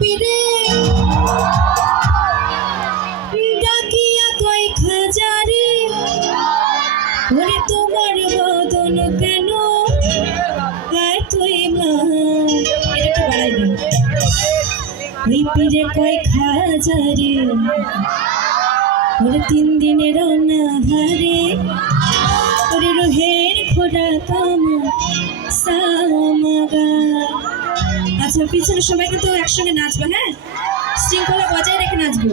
পীরে। ডাকিয়া কই খাজারে। ওরে তোমার বদন কেন? তুই মা ওই পীরে কয় খাজারে? ওরে তিন দিনের হারে ওরে রোহের খোড়া কামা আচ্ছা পিছনে সবাই কিন্তু একসঙ্গে নাচবে হ্যাঁ? শৃঙ্খলা বজায় রেখে নাচবো।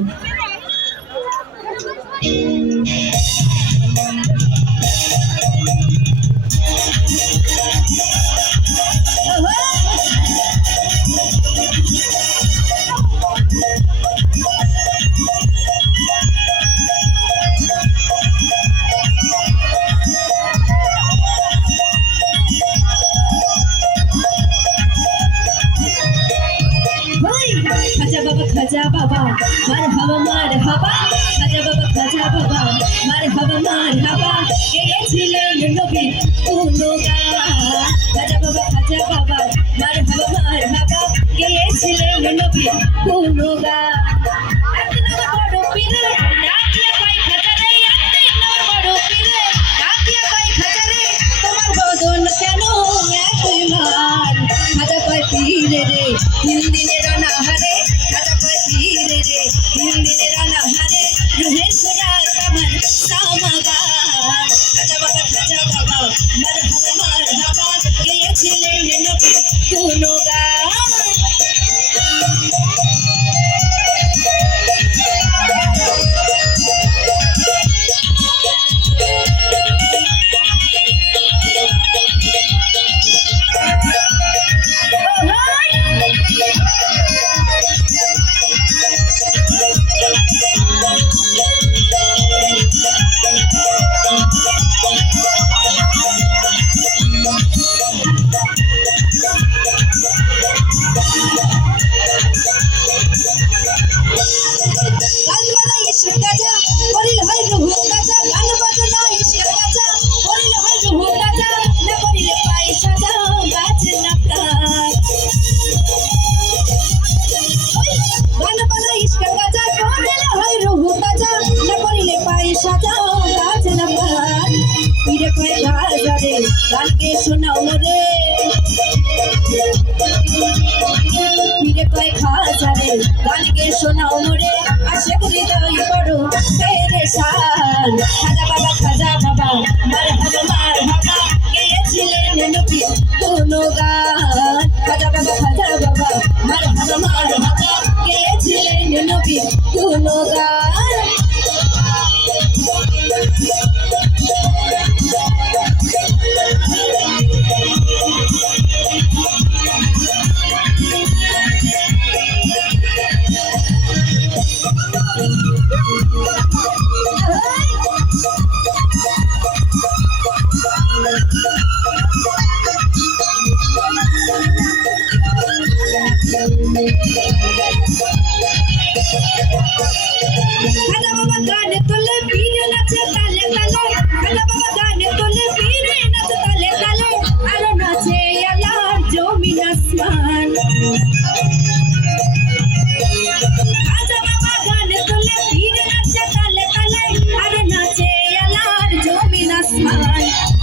হাবা মার হাবা গেয়েছিলেন নবী উনুগা খাজা বাবা খাজা বাবা মার হাবা মার হাবা গেয়েছিলেন নবী উনুগা একদিন আমার বড় পীরে ডাকিয়া কয় গানকে শোনাও মোরে পীরে কয় খাজারে গানকে শোনাও মোরে আসে হৃদয় বড় পেরেশান। খাজা বাবা খাজা বাবা, মার হাবা মার হাবা গেয়েছিলেন নবী কোন গান। খাজা বাবা খাজা বাবা, মার হাবা মার হাবা গেয়েছিলেন নবী কোন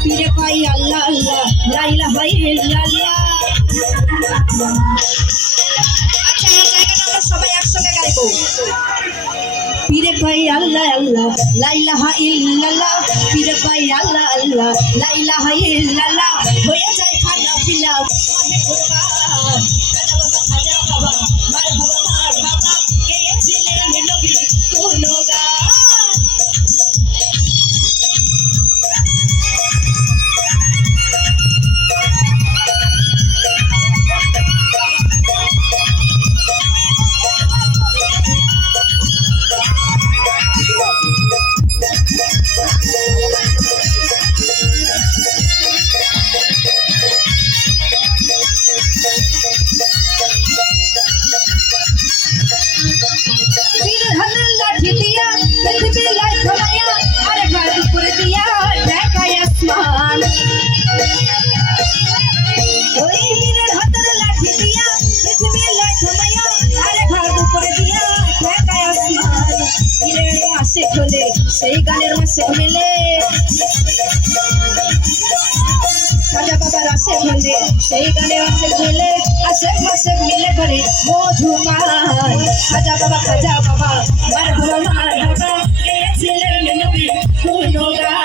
পীরে কই আল্লাহ আল্লাহ লা ইলাহা ইল্লাল্লাহ। আচ্ছা এই জায়গাটা আমরা সবাই একসঙ্গে গাইবো। আল্লাহ আল্লাহ লাইলাহা ইল্লাল্লাহ পীরে কই আল্লাহ আল্লাহ লাইলাহা ইল্লাল্লাহ হয়ে যায় খানা পিলা ঝোলে সেই গানের মাসে মেলে খাজা বাবার আসে ভোলে সেই গানে আসে ভেলে আসে মাসে মিলে করে মধুমার খাজা বাবা খাজা বাবা মার ঘুমার বাবা ছিলেন নবী গুণগা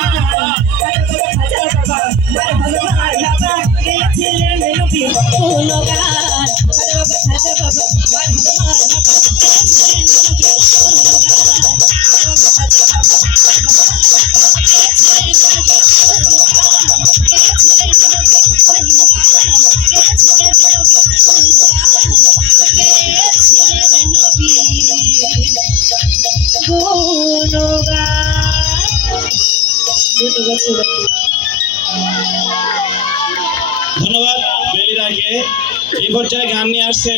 খাজা বাবা মার ঘুমার বাবা ছিলেন নবী গুণগা খাজা বাবা খাজা বাবা মার ঘুমার বাবা ছিলেন নবী ধন্যবাদ বেলিদাকে এই পর্যায়ে গান নিয়ে আসছে